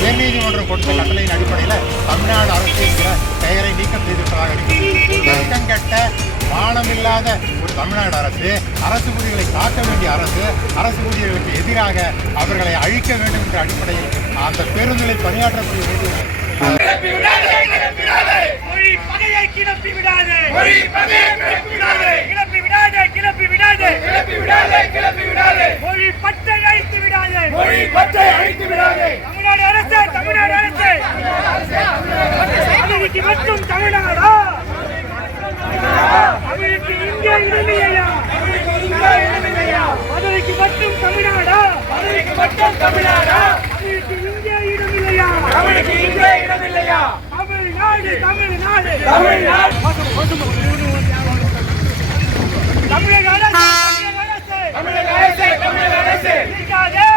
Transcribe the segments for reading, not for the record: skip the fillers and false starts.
உயர்நீதிமன்றம் கொடுத்த கட்டளையின் அடிப்படையில் தமிழ்நாடு அரசு என்கிற பெயரை நீக்கம் செய்திருப்பதாக இருக்கிறது. கட்ட மானமில்லாத ஒரு தமிழ்நாடு அரசு ஊழியர்களை காக்க வேண்டிய அரசு ஊழியர்களுக்கு எதிராக அவர்களை அழிக்க வேண்டும் என்ற அடிப்படையில் அந்த பேருந்துகளை பணியாற்றக்கூடிய மற்றும் தமிழ்நாடா தமிழுக்கு இங்கே இடமில்லையா? மதுரைக்கு மட்டும் தமிழ்நாடா? தமிழுக்கு இங்கே இடமில்லையா? தமிழ்நாடு தமிழக அரசு நிற்காதே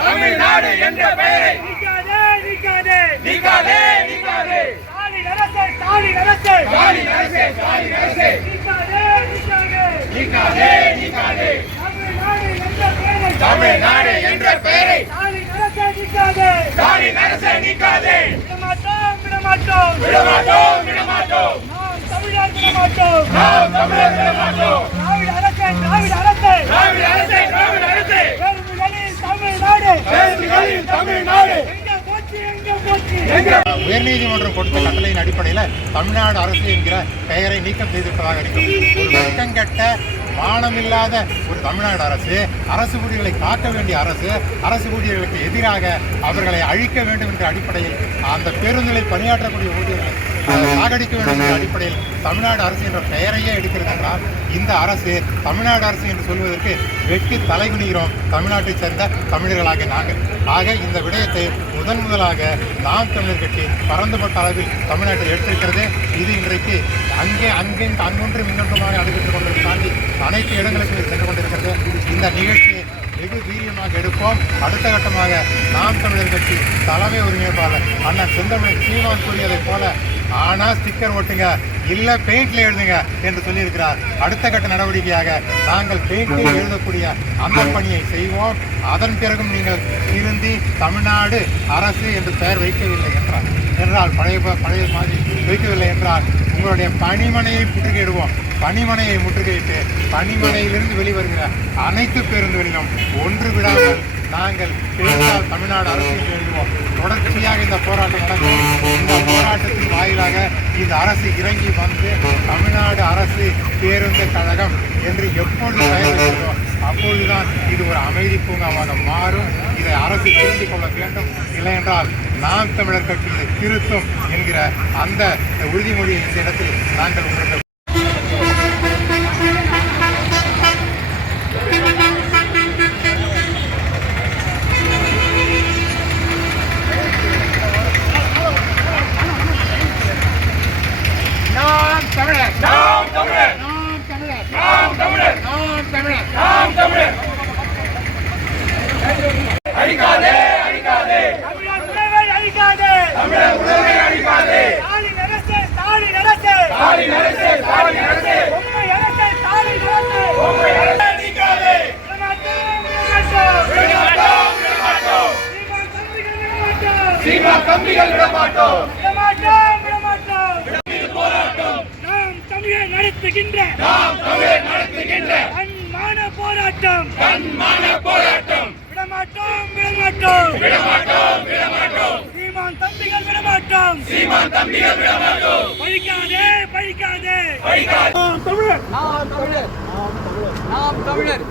தமிழ்நாடு என்ற பெயரை நீக்காதே ஸ்டாலின் அரசு நீக்காதே தமிழ்நாடு என்ற பெயரை ஸ்டாலின் அரசு நீக்காதே விடமாட்டோம் நாம் தமிழர் விடமாட்டோம் திராவிட அரசு தமிழ்நாடு உயர்நீதிமன்றம் கொடுத்த கட்டளையின் அடிப்படையில் தமிழ்நாடு அரசு என்கிற பெயரை நீக்கம் செய்திருப்பதாக இருக்கிறது. ஒரு வெட்கங்கெட்ட மானமில்லாத ஒரு தமிழ்நாடு அரசு ஊழியர்களை காக்க வேண்டிய அரசு ஊழியர்களுக்கு எதிராக அவர்களை அழிக்க வேண்டும் என்ற அடிப்படையில் அந்த பேருந்துகளை பணியாற்றக்கூடிய ஊழியர்களை சாகடிக்க வேண்டும் என்ற அடிப்படையில் தமிழ்நாடு அரசு என்ற பெயரையே எடுக்கிறது என்றால் இந்த அரசு தமிழ்நாடு அரசு என்று சொல்வதற்கு வெட்டி தலைகுனிகிறோம் தமிழ்நாட்டைச் சேர்ந்த தமிழர்களாக நாங்கள். ஆக இந்த விடயத்தை முதலாக நாம் தமிழர் கட்சி பரந்துபட்ட அளவில் தமிழ்நாட்டில் ஏற்றிருக்கிறது. இது இன்றைக்கு அங்கொன்று மின்னொன்றுமாக நடைபெற்றுக் கொண்டதை தாண்டி அனைத்து இடங்களுக்கும் சென்று கொண்டிருக்கிறது. இந்த நிகழ்ச்சியை வெகு வீரியமாக எடுப்போம். அடுத்த கட்டமாக நாம் தமிழர் கட்சி தலைமை ஒருங்கிணைப்பாளர் அண்ணன் செந்தமிழன் சீமான் கூறியதைப் போல ஸ்டிக்கர் ஓட்டுங்க, இல்ல பெயிண்ட்ல எழுதுங்க என்று சொல்லியிருக்கிறார். அடுத்த கட்ட நடவடிக்கையாக நாங்கள் பெயிண்டில் எழுதக்கூடிய அந்த பணியை செய்வோம். அதன் பிறகும் நீங்கள் திருந்தி தமிழ்நாடு அரசு என்று பெயர் வைக்கவில்லை என்றால் பழைய மாதிரி வைக்கவில்லை என்றால் உங்களுடைய பணிமனையை முற்றுகையிடுவோம். பணிமனையை முற்றுகையிட்டு பணிமனையிலிருந்து வெளிவருகிற அனைத்து பேருந்துகளிலும் ஒன்று விடாமல் நாங்கள் பேசால் தமிழ்நாடு அரசு எழுதுவோம். தொடர்ச்சியாக இந்த போராட்டம் நடக்கும். இந்த போராட்டத்தின் வாயிலாக இந்த அரசு இறங்கி வந்து தமிழ்நாடு அரசு பேருந்து கழகம் என்று எப்பொழுது பெயர் வைக்கிறதோ அப்பொழுதுதான் இது ஒரு அமைதி பூங்காவாக மாறும். இதை அரசு திருத்திக் கொள்ள வேண்டும். இல்லை என்றால் நாம் தமிழர் கட்சி இதை திருத்தும் என்கிற அந்த உறுதிமொழியை இந்த இடத்தில் நாங்கள் உங்களுக்கு கம்பிகள் விடமாட்டோம். நாம் தமிழர் நடத்துகின்ற கண்மான போராட்டம் விடமாட்டோம். சீமான் தம்பிகள் விடமாட்டோம். பழிக்காதே. நாம் தமிழர்.